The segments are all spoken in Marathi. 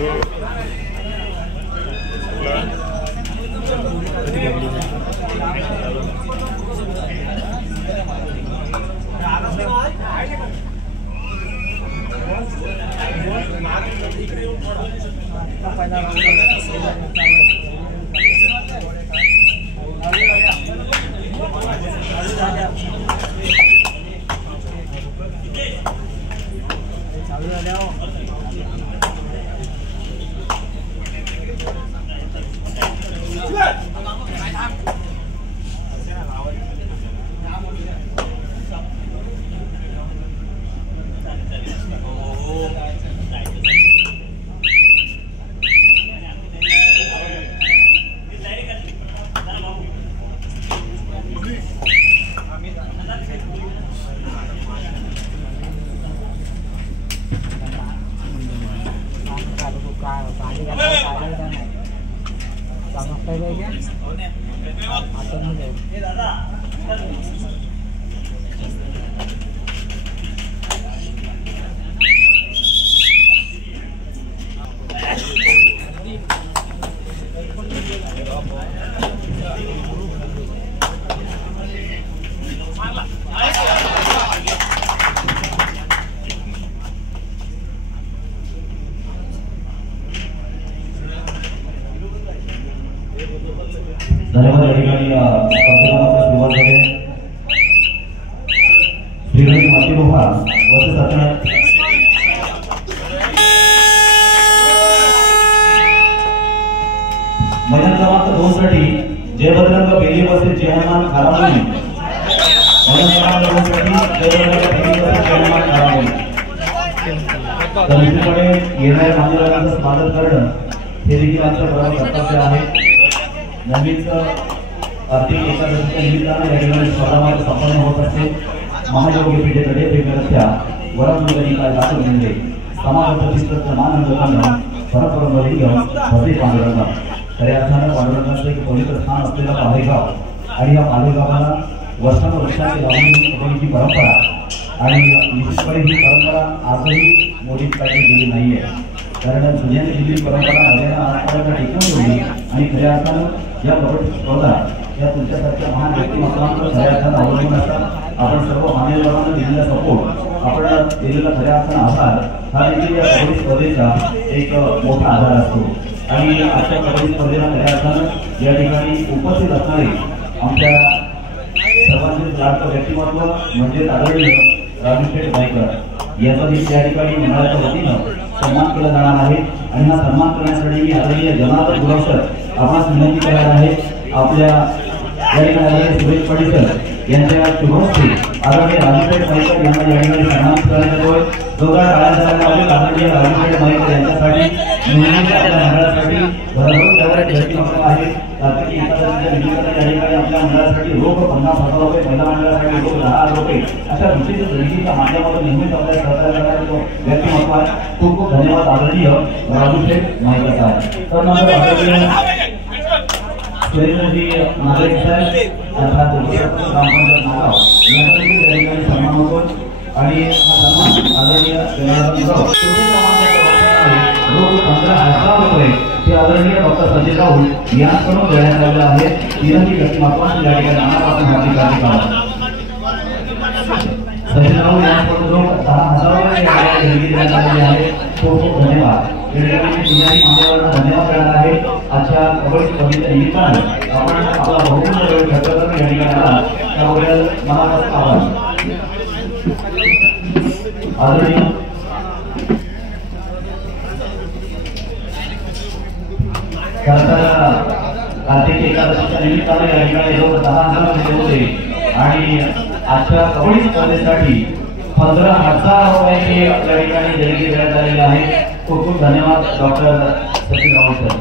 मैदान क्रमांक 2 साठी जयभद्रंग बेली बसे जयमान खारामुनी मैदान क्रमांक 2 साठी जयभद्रंग बेली बसे जयमान खारामुनी दुसरीकडे येणाऱ्या मान्यवरांचं स्वागत करणं हे देखील आमचं प्रमुख कर्तव्य आहे। नवीन आर्थिक एकादशीच्या निमित्तानं या ठिकाणी स्पर्धा संपन्न होत असते। महायोगी पीठेकडे प्रेमरत्या वरमुगरी काय दाखल म्हणजे समाज प्रतिष्ठित मान लोकांना परपरमलिंगम भसे पांडुरंग खऱ्या अर्थानं पांडुरंगाचं एक पवित्र स्थान असलेला पालेगाव आणि या पालेगावाला वर्षानुवर्षांची लावण्याची परंपरा आणि निश्चितपणे ही परंपरा आजही मोडीत काढली गेली नाहीये। कारण जुन्याने दिलेली परंपरा नव्यानं आजपर्यंत टिकून ठेवली आणि खऱ्या अर्थानं या कबड्डी स्पर्धा या तुमच्यासारख्या महान व्यक्तिमत्वांवर खऱ्या अर्थानं अवलंबून असतात। आपण सर्व मान्यवरांना दिलेला सपोर्ट आपण दिलेला खऱ्या अर्थानं आभार हा देखील या कबड्डी स्पर्धेचा एक मोठा आधार असतो। आणि आजच्या कबड्डी स्पर्धेला खऱ्या अर्थानं या ठिकाणी उपस्थित असणारे आमच्या सर्वांचे लाडकं व्यक्तिमत्व म्हणजे आदरणीय राजूशेठ गायकर याचा देखील या ठिकाणी मंडळाच्या वतीनं सन्मान केला जाणार आहे। आणि हा सन्मान करण्यासाठी मी आदरणीय जनार्दन गुरवसर आपणास विनंती करणार आहे। आपल्या या ठिकाणी सुरेश पडिकर यांच्या शुभहस्ते आदरणीय राजूशेठ गायकर यांना या ठिकाणी सन्मानित करण्यात येतोय। जोरदार टाळ्यांचा आदरणीय राजूशेठ गायकर यांच्यासाठी नेहमीच आपल्या मंडळासाठी भरभरून देणारे व्यक्तिमत्व आहे। कार्तिकी एकादशीच्या निमित्तानं या ठिकाणी आपल्या मंडळासाठी रोख 50,000 रुपये, महिला मंडळासाठी रोख 10,000 रुपये अशा विशेष देणगीच्या माध्यमातून नेहमीच आपल्या सहकार्य करणारे व्यक्तिमत्व आहे। खूप खूप धन्यवाद आदरणीय राजूशेठ गायकर साहेब। तर नंतर सुरेंद्रजी नागरिक साहेब अर्थात ग्रामपंचायत नागाव यांच्याकडे या ठिकाणी सन्मान होतो आणि हा सन्मान आदरणीय रोख 15,000 रुपये ते आदरणीय डॉक्टर संजय राहुल यांच्याकडून देण्यात आलेला आहे। तिन्ही व्यक्तिमत्वांची या ठिकाणी नानापासून हार्दिक हार्दिक संजय राहुल यांच्याकडून रोख 10,000 रुपये देणगी देण्यात आलेली आहे। खूप खूप धन्यवाद। या ठिकाणी तिन्ही मान्यवरांना धन्यवाद करणार आहे। आजच्या कबड्डी स्पर्धेच्या निमित्तानं आपण आपला बहुमूल्य वेळ खर्च करून या ठिकाणी आला त्याबद्दल मनापासून आभार। आदरणीय कार्तिकी एकादशीच्या निमित्तानं या ठिकाणी रोख 10,000 दिले होते आणि आजच्या कबड्डी स्पर्धेसाठी 15,000 रुपये आपल्या ठिकाणी देणगी देण्यात आलेली आहे। खूप खूप धन्यवाद डॉक्टर सचिन राहुल सर।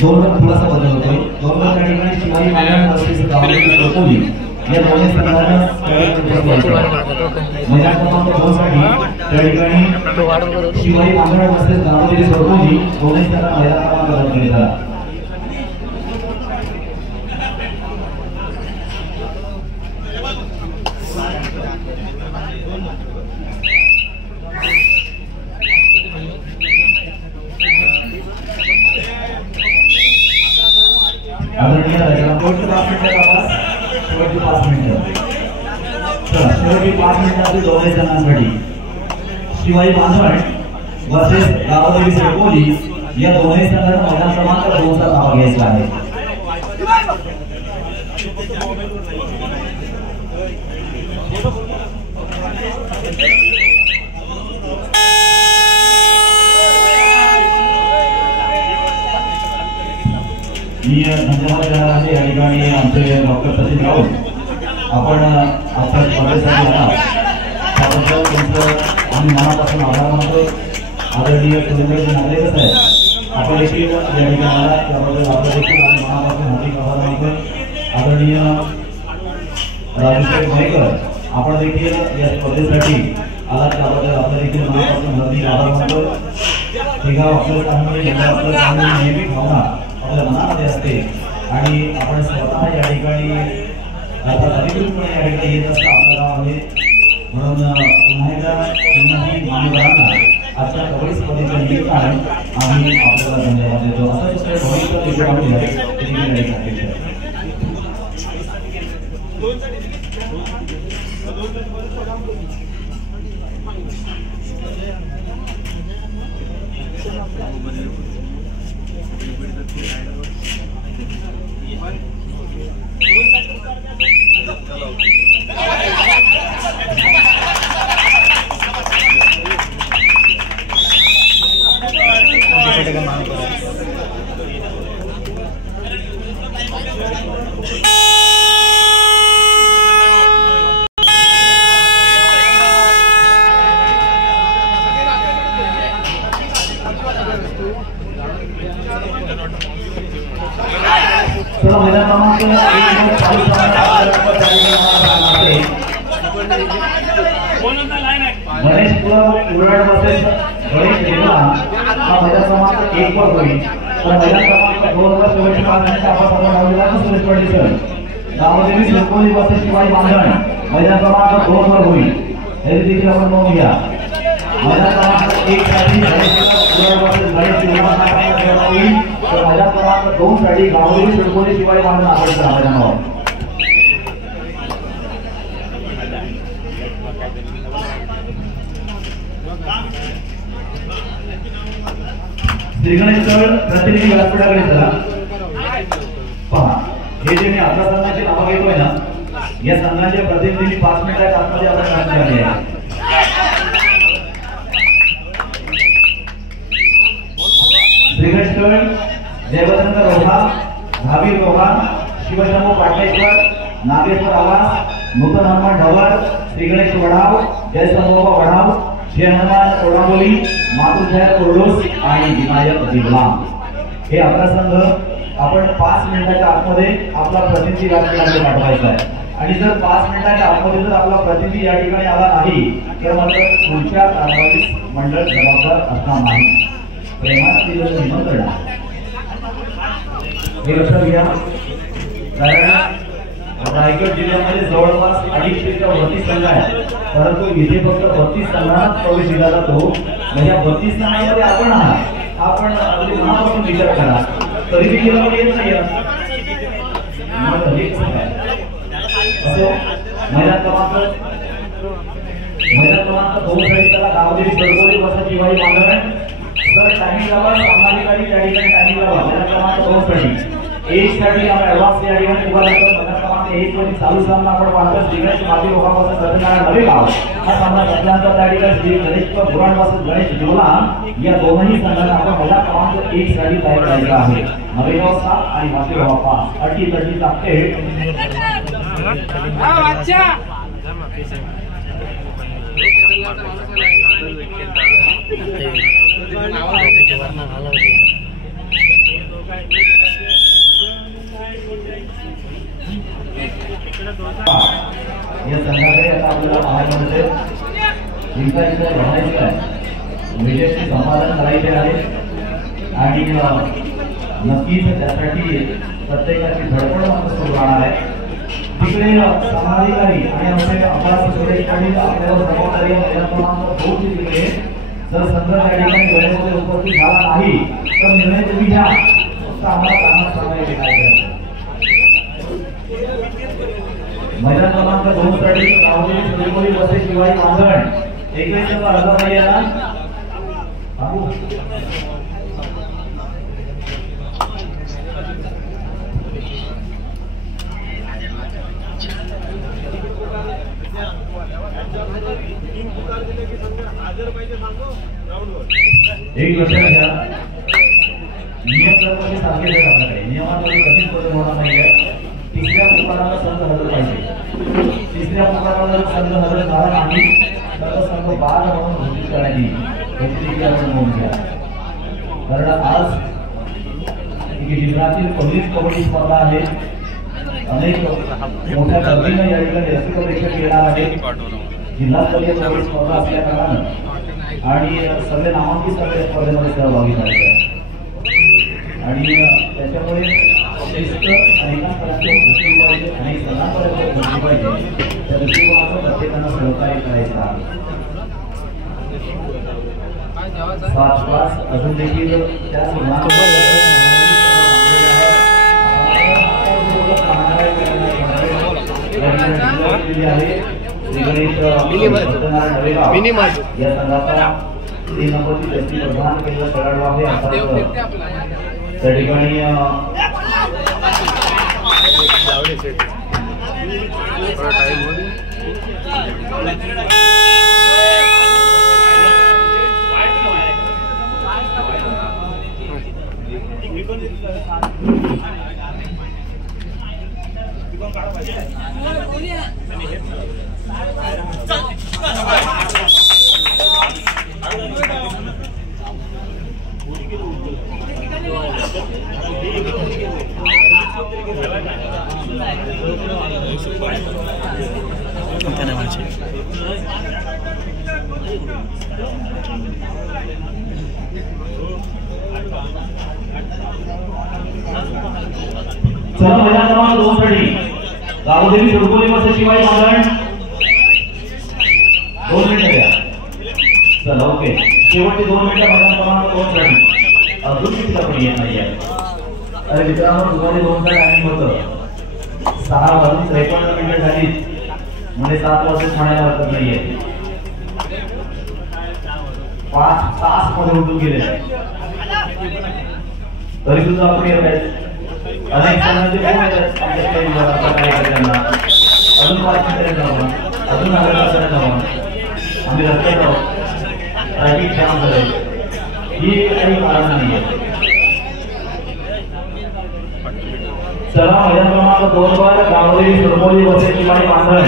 दोन रन थोडासा बदल होतोय. 2 रन त्या ठिकाणी शिवाजी मांडण वर्सेस गावदेवी सरकोली या दोन्ही संघांना मैदान क्रमांक 2 साठी त्या ठिकाणी शिवाजी मांडण वर्सेस गावदेवी सरकोली दोन्ही संघांना मैदान क्रमांक रद्द केले झाला. शेवटी 5 मिनिटांची दोन्ही संघांसाठी शिवाजी बांधवण वर्सेस गावदेवी सरकोली या दोन्ही संघांना मैदान क्रमांक 2 चा धावा घ्यायचा आहे. मी धन्यवाद देणार आहे या ठिकाणी आमचे डॉक्टर सचिन राऊत. आपण आजच्या स्पर्धेसाठी आला त्याबद्दल तुमचं आम्ही मनापासून आभार मानतो. आदरणीय सुरेंद्रजी नागरेकर साहेब आपण देखील या ठिकाणी आला त्याबद्दल आपलं देखील आम्ही मनापासून हार्दिक आभार मानतो. आदरणीय राजेश भाईकर आपण देखील या स्पर्धेसाठी आला त्याबद्दल आपलं देखील मनापासून हार्दिक आभार मानतो. हे गाव आपलं चांगलं नेहमी भावना आपल्या मनामध्ये असते आणि आपण स्वतः या ठिकाणी आता अधिकृतपणे या ठिकाणी येत असता आपल्या गावामध्ये म्हणून पुन्हा एकदा तीनही मान्यवरांना आजच्या कबड्डी स्पर्धेच्या निमित्ताने आम्ही आपल्याला धन्यवाद देतो. असं गावदेवी सरकोली वर्सेस शिवाजी मांडण मैदान क्रमांक 2 वर होईल. हे देखील आपण नोंद घ्या. मैदान क्रमांक 1 साठी मैदान क्रमांक 2 साठी गावदेवी सरकोली शिवाजी मांडण आपल्या मैदानावर श्रीगणेश्वर प्रतिनिधी व्यासपीठाकडे चला. पहा हे जे मी आपल्या संघाची नावं घेतोय ना या संघाचे प्रतिनिधी 5 मिनिटाच्या आतमध्ये आपण सांगणार आहे. श्रीगणेश्वर देवचंद्र रोहा, धावीर रोहा, शिवशंभू पाटलेश्वर, नागेश्वर आवास, नूतन हनुमान ढवळ, श्रीगणेश वडाव, जयसंभोबा वडाव, श्री हनुमान कोडाबोली, मातुसाहेब कोरडोस आणि विनायक दिगलाम हे आपला संघ आपण 5 मिनिटाच्या आतमध्ये आपला प्रतिनिधी राजकारणाकडे पाठवायचा आहे. आणि जर 5 मिनिटाच्या आतमध्ये जर आपला प्रतिनिधी या ठिकाणी आला नाही तर मात्र पुढच्या कारवाईस मंडळ जबाबदार असणार नाही. प्रेमात दिलेलं निमंत्रण हे लक्षात घ्या. कारण रायगड जिल्ह्यामध्ये जवळपास 250च्या वरती संघ आहे परंतु इथे फक्त 32 संघांना प्रवेश दिला जातो. म्हणजे 32 संघांमध्ये आपण आहात. आपण अगदी मनापासून विचार करा तरी देखील आपण येत नाही. मैदान क्रमांक 2 साठी त्याला Gavdevi Sarkoli versus Shivaji Mandan sir timing लावा. सामान्यकारी त्या ठिकाणी टाइमिंग लावा. मैदान क्रमांक 2 साठी 1 साठी आपण ऍडव्हान्स या ठिकाणी उभा राहतो. मैदान क्रमांक 1 मध्ये चालू सामना आपण पाहतो श्रीगणेश माती रोहापासून सत्यनारायण नवेगाव हा सामना संपल्यानंतर त्या ठिकाणी श्री गणेश बुराड पासून गणेश जिवला या दोनही संघांना आपण मैदान क्रमांक 1 साठी तयार करायचा आहे. नवेगाव 7 आणि माती रोहा 5 अटी लागते. आपल्याला पाहायला मिळते. जिंकायचं लढायचं आहे, विजयाचे संपादन करायचे आहे आणि नक्कीच त्यासाठी प्रत्येकाची धडपड मात्र सुरू राहणार आहे. तिकडे समाधिकारी आणि आमचे अपराध सुरेश पाटील आपल्यावर जबाबदारी क्रमांक 2 ची तिकडे जर संघ त्या ठिकाणी वेळेमध्ये उपस्थित झाला नाही तर निर्णय तुम्ही घ्या. फक्त आम्हाला कामात सांगायचे काय. मैदान क्रमांक 2 साठी राहुल सुरेकोली बसे शिवाय मांगण एकमेकांचा अर्ज नाही आहे ना. एक लक्षात घ्या, नियम कर्मचारी सारखेच आहेत आपल्याकडे. नियमामध्ये कधीच बदल होणार नाहीये. तिसऱ्या पुकाराला संघ हजर पाहिजे. तिसऱ्या पुकाराला संघ हजर झाला नाही तर संघ बाद म्हणून घोषित करण्यात येईल. याची देखील आपण नोंद घ्या. कारण आज जिल्ह्यातील पहिलीच कबड्डी स्पर्धा आहे. अनेक मोठ्या गर्दीने या ठिकाणी रसिक प्रेक्षक येणार आहेत. जिल्हास्तरीय कबड्डी स्पर्धा असल्या कारणानं आणि सगळे नामांकित सगळे स्पर्धेमध्ये सहभागी झाले आहेत आणि त्याच्यामुळे शिस्त अनेकांपर्यंत पोहोचली पाहिजे आणि सणांपर्यंत पोहोचली पाहिजे. त्या दृष्टिकोनातून प्रत्येकानं सहकार्य करायचं आहे. 7 अजून देखील त्या या संघाचा 3 नंबरची जर्सी प्रदान केलेला खेळाडू आहे. त्या ठिकाणी चला मैदान क्रमांक 2 साठी गावदेवी सुरकोली बसे शिवाय मांगण 2 मिनिटं द्या. चला ओके, शेवटचे 2 मिनिटं मैदान क्रमांक 2 साठी. अजून किती कबड्डी येत नाही आहे. अरे मित्रांनो, दुपारी 2 चा टायमिंग होतं. 6:53 मिनिटं झाली म्हणजे 7 वाजता म्हणायला हरकत नाहीये. 5 तास मध्ये उठून गेले तरी सुद्धा आपण येत आहेत. अनेक जणांचे फोन येतात कार्यकर्त्यांना, अजून 5 मिनिटं जावं, अजून अर्धा तासाने जावं, आम्ही रस्त्यात आहोत, ट्रॅफिक जाम झालंय. ही काही कारण नाहीये. चला मैदान क्रमांक 2 वर गावदेवी सुरकोली बसे शिवाय मांगण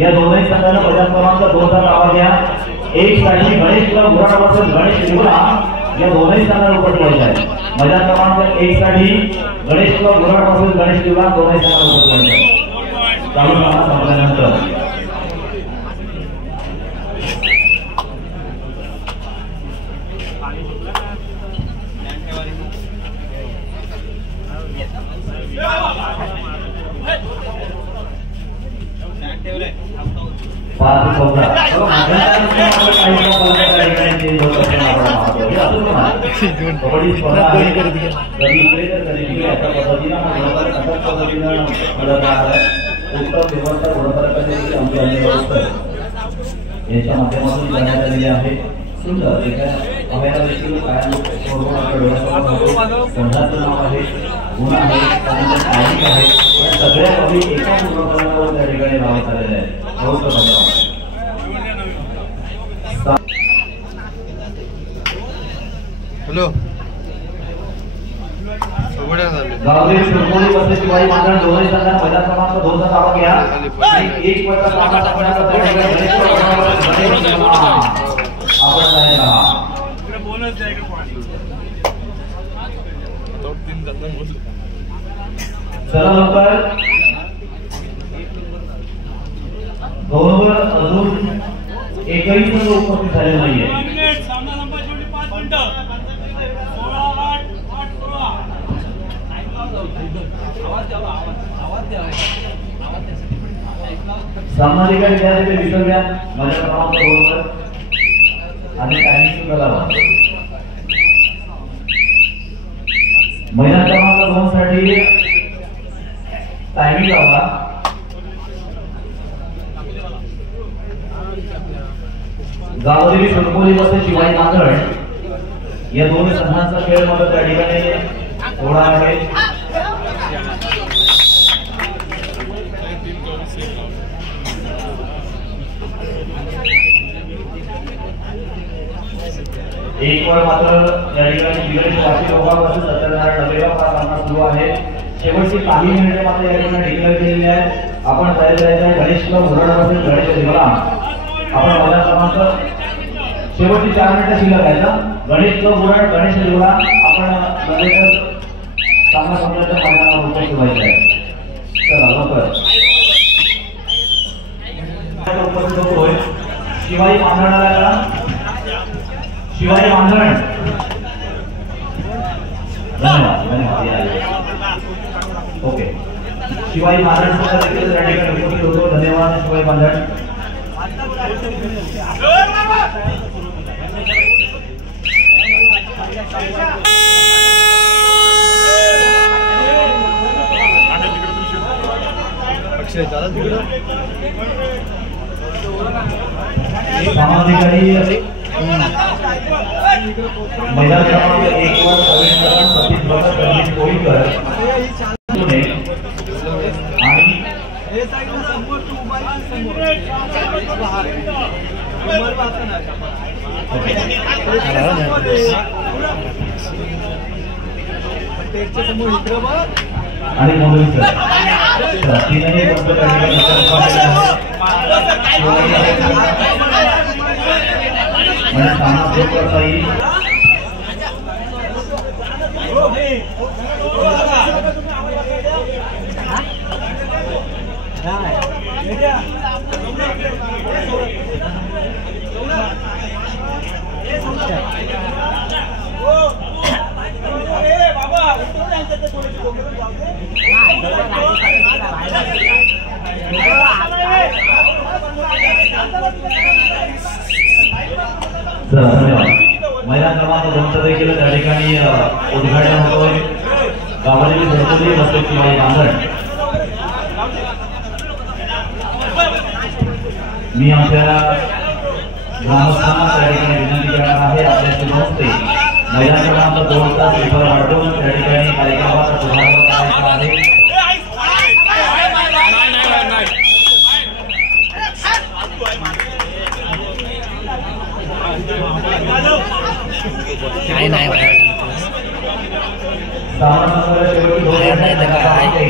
या दोन्ही संघांना मैदान क्रमांक 2 चा नाव घ्या. 1 साठी गणेशला गुराड वर्सेस गणेश लिवला या दोन्ही संघांना उपटवायचं आहे. मैदान क्रमांक 1 साठी गणेशला गुराड वर्सेस गणेश लिवला दोन्ही संघांना उपटवायचं आहे. चालू सामना संपल्यानंतर याच्या माध्यमातून करण्यात आलेले आहे. सुंदर एका आम्हाला देखील कायम संघाचं नाव आहे, गुण आहे, माहिती आहे. या सगळ्या कवी एका पूर्णपणावर त्या ठिकाणी लावण्यात आलेले आहे. बहुत धन्यवाद. हॅलो गावदेवी सुरकोली बसे शिवाय मांगण दोन्ही संघांना मैदान क्रमांक 2 चा ताबा घ्या आणि 1 पॉइंटचा सामना संपण्याचा आपण जायला इकडे बोलत जाय इकडे पाणी तो 3 जण बोलतो. चला लवकर गौरव अजून एकही संघ उपस्थित झाले नाहीये. सामाजिक विद्यार्थी विसरल्या माझ्या क्रमांक 2 वर आणि टायमिंग सुद्धा लावा. महिला क्रमांक 2 साठी टायमिंग लावा. गावदेवी सोनकोली व शिवाई मांदळ या दोन संघांचा खेळ मात्र त्या ठिकाणी होणार आहे. एक वर मात्र या ठिकाणी बिगडे वाशी लोकांपासून सत्यनारायण डबेगाव हा सामना सुरू आहे. शेवटची काही मिनिटे मात्र या ठिकाणी डिक्लेअर केलेली आहेत. आपण तयार करायचं गणेश क्लब मुरडपासून गणेश देवळा आपण माझा क्रमांक शेवटची 4 मिनिटं शिल्लक आहेत. गणेश क्लब मुरड गणेश देवळा आपण लगेच सामना संपल्याच्या मैदानावर उपस्थित व्हायचं आहे. चला लवकर उपस्थित होतोय शिवाई मांदळाला. शिवाई मांदळ धन्यवाद धन्यवाद. ओके शिवाई मांदळ सुद्धा देखील त्या ठिकाणी उपस्थित होतो. धन्यवाद शिवाई मांदळ. महिला क्रमांक 1 वर रवींद्र सतीश भगत रमेश कोळीकर आणि आणि मोबाईल सर तीनही बंद म्हणजे सामना सुरू करता येईल. महिला क्रमांक 2 देखील त्या ठिकाणी उद्घाटन होतोय. गावाची घरकुली बसली शिवाई मांदळ. मी आमच्या ग्रामस्थांना त्या ठिकाणी विनंती करणार आहे आपल्या शुभहस्ते महिला क्रमांक 2 चा पेपर वाढवून त्या ठिकाणी कार्यक्रमाचा शुभारंभ करायचा आहे. काय नाही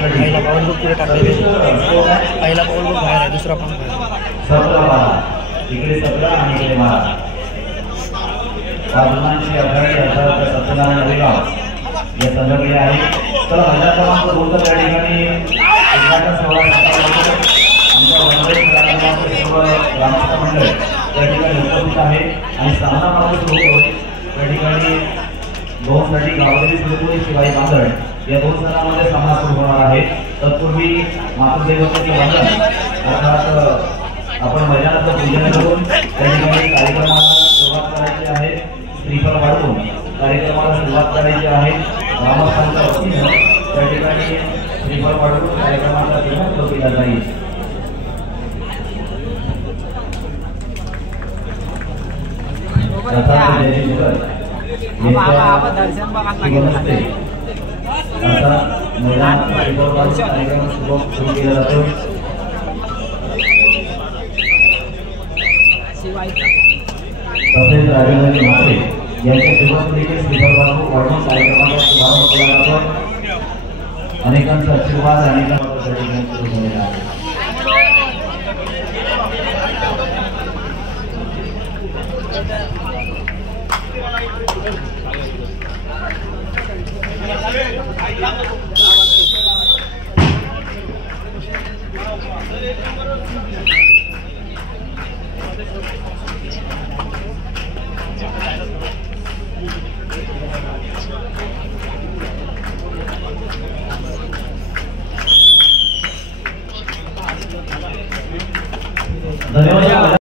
पहिला पाऊल बुक पुढे टाकले. पहिला पाऊल बुक बाहेर आहे, दुसरा पण इकडे 17 आणि इकडे 12 बाजूंची आघाडी अर्थात सत्यनारायण डबेगाव या संघटना आहे. तर महिला क्रमांक 2 त्या ठिकाणी उद्घाटन सोहळा आमच्या ग्रामस्थ मंडळ त्या ठिकाणी उपस्थित आहे आणि सामना मात्र सुरू होईल. त्या ठिकाणी 2 साठी गावदेवी सोनकोली शिवाई मांदळ या 2 संघांमध्ये सामना सुरू होणार आहे. तत्पूर्वी मातृदेवतेचे वंदन अर्थात आपण मैदानाचं पूजन करून त्या ठिकाणी कार्यक्रमाला सुरुवात करायची आहे. श्रीफळ वाढवून कार्यक्रमाला सुरुवात करायची आहे. ग्रामस्थांच्या वतीनं त्या ठिकाणी श्रीफळ वाढवून कार्यक्रमाचा सुरुवात केला जाईल. तसेच राजेंद्र म्हात्रे यांच्या सोबत देखील श्रीफळ वाढवून कार्यक्रमाचा शुभारंभ केला जातो. अनेकांचा आशीर्वाद अनेकांचा सुरू झालेला आहे. धन्यवाद.